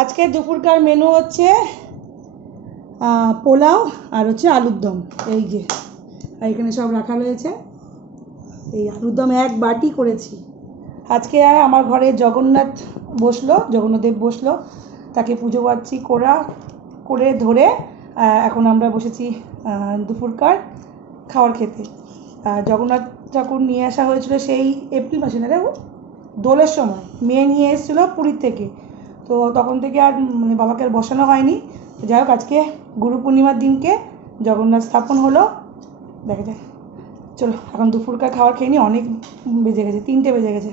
আজকে দুপুরকার মেনু হচ্ছে পোলাও আর হচ্ছে আলুর দম। এই যে এখানে সব রাখা রয়েছে। এই আলুর দম এক বাটি করেছি আজকে। আমার ঘরে জগন্নাথদেব বসলো, তাকে পুজো পাচ্ছি করে ধরে এখন আমরা বসেছি দুপুরকার খাবার খেতে। জগন্নাথ ঠাকুর নিয়ে আসা হয়েছিল সেই এপ্রিল মাসে, না রে, দোলের সময় মেয়ে নিয়ে এসেছিলো পুরীর থেকে। তো তখন থেকে আর বাবাকে আর বসানো হয়নি। যাই হোক, আজকে গুরু পূর্ণিমার দিনকে জগন্নাথ স্থাপন হলো। দেখা যায়, চলো এখন দুপুরকার খাবার খেয়ে নিই, অনেক বেজে গেছে, 3টে বেজে গেছে।